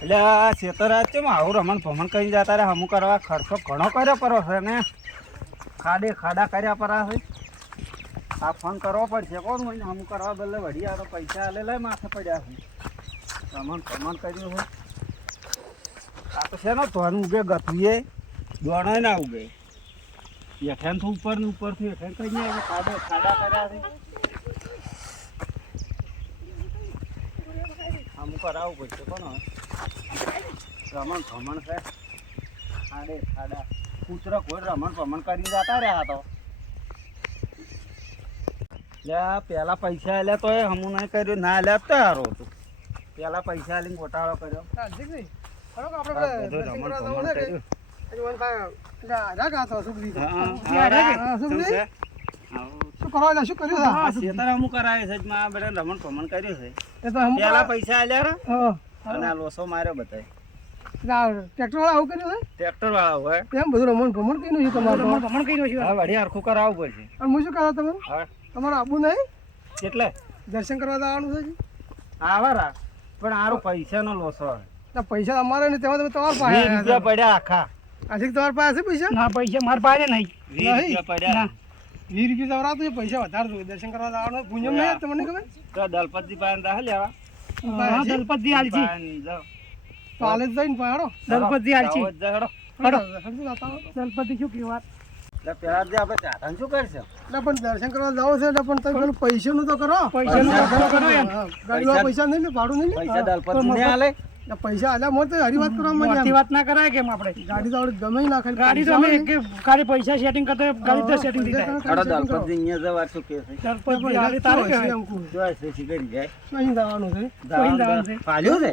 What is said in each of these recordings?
એટલે આ છેતરાજ છે આવું રમણ ભમણ કરી જતા રે હમું કરવા ખર્ચો ઘણો કર્યો પડો છે ને ખાડા કર્યા પરા છે આ ફોન કરવો પડશે કોણ હોય ને હમું કરવા બદલે વળી આ પૈસા આલે લઈ માથે પડ્યા છે રમણ ભમણ કર્યું હોય આ તો છે ને ધોન ઉગે ગથુએ દોણો ના ઉગે એઠેન તો ઉપર ને ઉપરથી એઠેન કઈ નહીં આવે ખાડા કર્યા છે હમું કરાવવું પડશે કોણ રમણ ભમણ છે ખાડા કૂતરો કોઈ રમણ ભમણ કરી જતા રહ્યા તો પેલા પૈસા આલ્યા તો હમું નહીં કર્યું ના આલ્યા તો હારો હતું પેલા પૈસા આલીને ગોટાળો કર્યો રમણ ભમણ કર્યું છે પેલા પૈસા આલ્યા અને લોસો માર્યો બતાય ટ્રેક્ટર વાળા આવું કર્યું છે ટ્રેક્ટર વાળા હોય એમ બધું રમણ ભમણ કર્યું છે તમારું ભમણ કર્યું છે વળી હરખું કરાવવું પડશે અને હું શું કરા તમે તમારે આબુ નહીં એટલે દર્શન કરવા જવાનું છે આવારા પણ આરો પૈસાનો લોસો પૈસા અમારે ને તેમાં તમે તમારા પાસે રૂપિયા પડ્યા આખા આજે તમારા પાસે પૈસા ના પૈસા મારા પાસે નહીં 20 રૂપિયા પડ્યા 20 રૂપિયા જવરા તો પૈસા વધારે જોઈએ દર્શન કરવા જવાનું પુણ્યમ નહીં તમને ખબર તો દલપતિ પાસે દા લેવા હા દલપતિ આલજી તો આલે જઈને પાડો દલપતિ આલજી હડો દલપતિ શું કહેવા પેલા જે આપણે ચાથાન શું કરશે એટલે પણ દર્શન કરવા જાવ છે એટલે પણ તમે પેલું પૈસાનું તો કરો પૈસાનું કરો એમ ગાડીવાળા પૈસા નહીં ને ભાડું નહીં પૈસા દલપતિ ને આલે ને પૈસા આલ્યા મોત હરી વાત કરવા મોટી માંડ્યા વાત ના કરાય કેમ આપણે ગાડી તો આપણે ગમે નાખે ગાડી તો અમે એક ખાલી પૈસા સેટિંગ કરતો ગાડી તો સેટિંગ થઈ જાય અરે દલપતિ અહીંયા જવા શું કે છે દલપતિ ગાડી તારે કહેવાય જોઈ છે શીખરી જાય અહીં જવાનું છે જવાનું છે. પાલ્યું છે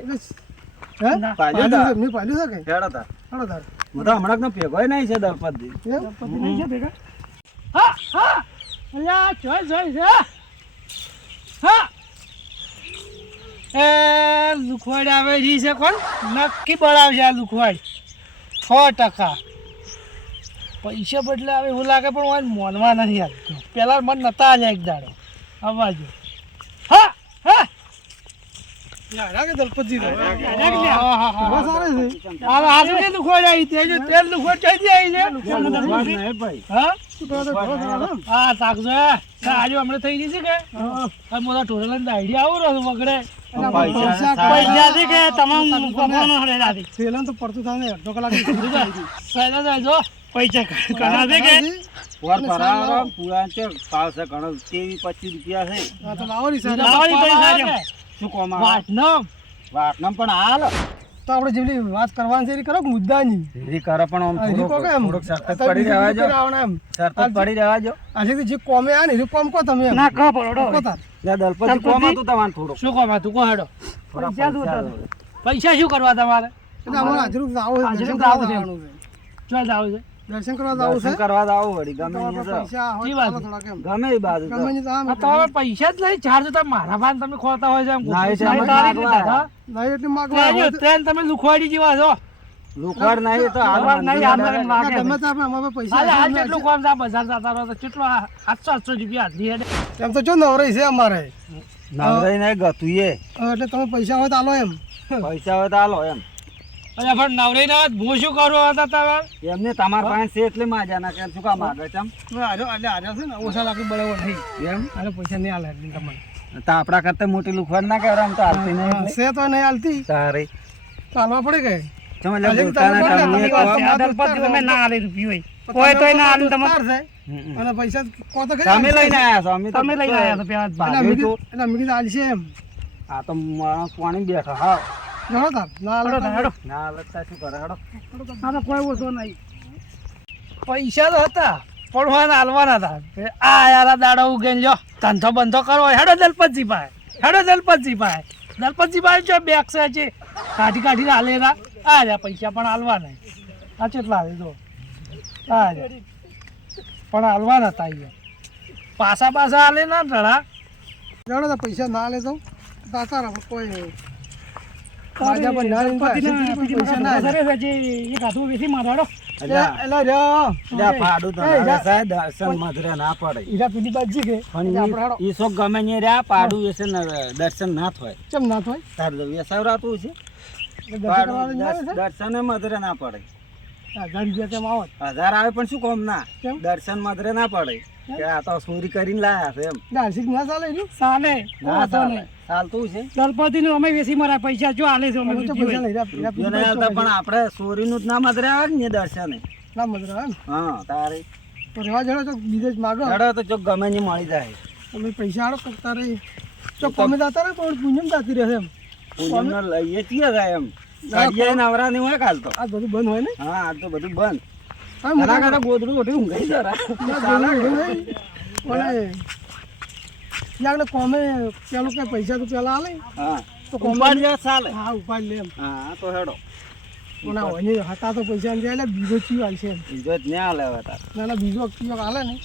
હે પાલ્યું તા મેં પાલ્યું છે કે હેડો તા હડો તાર હું તો હમણાં ભેગોય નહીં છે દલપતિ એમ દલપતિ નહીં છે ભેગા હા હા અલ્યા જોઈ છે હા એ લુખવાડ આવે છે કોણ નક્કી બળાવશે આ લુખવાડ 100% પૈસા બદલે આવે એવું લાગે પણ મોનવા નથી આવતું પેલા મન નતા આલ્યા એક દાડો અવાજ હા હા યાર કે દલપતિ રે હા હા હા બસ આવે છે આ આજે ને લુખવાડ આવી તે જો તેલ લુખવાડ ચાઈ આવી છે નહીં ભાઈ હા શું કરો છો હા તાકજો આજે હમણાં થઈ ગઈ છે કે હા મોટા ટોરલ આઈડિયા આવો રહ્યો વગડે પૈસા છે કે તમામ કોનો હરે દાદી સેલન તો પડતું થાય ને અડધો કલાક સાયલા જાજો પૈસા કના છે કે પર પરારો પૂરા છે પાવ છે ઘણો 23-25 રૂપિયા છે હા તો લાવો ની લાવવાની પૈસા છે શું કોમા વાટનો પણ હાલ તો આપણે જેટલી વાત કરવાની છે એ કરો મુદ્દાની રી કરે પણ આમ હરી કો કેમ થોડોક સરતત પડી રહેવા જો સરતત પડી રહેવા જો આજે જે કોમે આ ને એ કોમ કો તમે એમ ના કા પડો કો તાર લે દલપતિ કોમા તું તમાર થોડું શું કોમા તું કો હેડો પૈસા શું કરવા તમારે એટલે અમારે હાજર આવો છે હાજર દર્શન આવો કરવા છે. જવાનું છે ચોલ જાવ છે દર્શન કરવા જવું દર્શન છે કરવા જાવ વળી ગમે તો ત્યાં જાઓ. પૈસા ઈ હોય બાજુ. ચાલો થોડા કેમ ગમે એ બાજુ ગમે જાઓ. ની તો આમ આ તમારે પૈસા જ નહીં ચાર્જ તો મારા ભાન તમે ખોતા હોય છે એમ ના, એ નહીં તમે તારી માગવા. રીતે, હા? નહીં એટલે માગવા ટ્રેન હોય ટ્રેન તમે લુખવાડી જેવા છો લુખવાડ નહીં તો હાલ લુખવાડ નહીં, હાલ મંદિર નહીં, આવે. લાગે. ગમે તો આપણે અમારે પૈસા હાલ હાલ છે, કેટલું કામ છે આ બજાર જતા રહો તો કેટલો 800 રૂપિયા હાથની હેડે. એમ તો જો નવરાઈ છે અમારે નવરાઈ નહીં ગતુંએ. એટલે તમે પૈસા હોય તો આલો એમ પૈસા હોય તો હાલો એમ અરે પણ નવરી ના વાત હું શું કરું હતા તમારે એમને તમારા પાસે છે એટલે માજા ના કેમ શું કામ માગે છે એમ? આજો છે ને ઓછા લાગે બરાબર નહીં એમ આને પૈસા નહીં આલે એટલે તમને તો આપણા કરતા મોટી લુખવાડ ના કહેવાય આમ તો હાલતી નહીં એટલે. છે તો નહીં હાલતી તારી તો હાલવા પડે કે તમે એટલે હજી બોલતા તમે ના બોલો, તમે તમે કહો. વાત- આ દલપતિ તમે ના આલે રૂપિયો હોય કોઈ તોય ના આલું તમારે તાર છે હમ. અને પૈસા કો તો તમે લઈને આયા છો અમે તો તમે લઈને આવ્યા તો પેલા જ ભાગ. ભાગ્યું તું. એટલે અમે કીધું હાલશે એમ આ તો માણસ પાણી બેઠો હા જણો તાર ના હેડો હાલે તો હેડો. ના લગતા શું કરે હેડો આ તો કોઈ ઓછો નહીં પૈસા તો હતા પણ હોય ને હાલવાના હતા આ યાર આ દાડો ઉગેન જો ધંધો બંધો કરવો હોય, હેડો દલપતજી પાસે હેડો દલપતજી પાસે દલપતજી પાસે જો બેગ છે કાઢી કાઢીને હાલેલા આ રહ્યા પૈસા પણ હાલવાના આ કેટલા આવે જો આ રહ્યા. પણ હાલવાના હતા અહીંયા પાછા પાછા હાલે ના ધડા જણો તો પૈસા ના લે તો દાતા રાખો કોઈ નહીં રાજા પણ ના લઈને પૈસા ના આલે. એટલે એલા રહ્યો એટલે ફાડું તો ના સાહેબ દર્શન મધરે ના પડે હીરા પીડી બાજી કે પણ આપણે હેડો. ઈ શોક ગમે ને રહ્યા પાડું એસે દર્શન ના થાય ચમ ના થાય તાર વેસાવરાતું છે દર્શન કરવા લઈને આવે છે? દર્શને મધરે ના પડે. 1000 રૂપિયા તેમ આવત 1000 આવે પણ શું કોમ ના? કેમ? દર્શન મધરે ના પડે કે આ તો ચોરી કરીને લાયા છે એમ. દાર્શિક ના ચાલે એનું? ચાલે ના વાંધો ચાલે. નહીં. ચાલતું છે દલપતિ નું અમે વેસી મારા પૈસા જો આલે છે અમે અમે તો બીજી પૈસા હોય. લઈ રહ્યા રૂપિયો નહીં આવતા પણ આપણે ચોરીનું જ ના મધરે આવે ને દર્શને. ના મજરા એમ હા તારે તો રહેવા જડો તો બીજે જ માગો હેડો તો ચોક ગમે ની મળી જાય. તમે પૈસા આડો કરતા રહી તો કોમે દાતા રહે પણ પુણ્યમ દાતી રહે એમ પૂનમનો લઈએ છીએ જાય એમ. કાઢીએ નવરા નહીં હોય કાલ તો. આ બધું બંધ હોય ને હા આજ તો બધું બંધ. હા એના મોટા કરતા ગોદડું ઓઢી ઊંઘાઈ જરા. યાર કોમે પેલું કે પૈસા તો પેલા આલે હા તો કોમે ઉપાડ લે ચાલે. હા ઉપાડ લે એમ હા તો હેડો. કોના હોય હતા તો પૈસા એમ જાય એટલે બીજો ચીવ આલશે એમ બીજો જ ન્યા હાલે હવે તાર. ના ના બીજો ચીવ આલે ને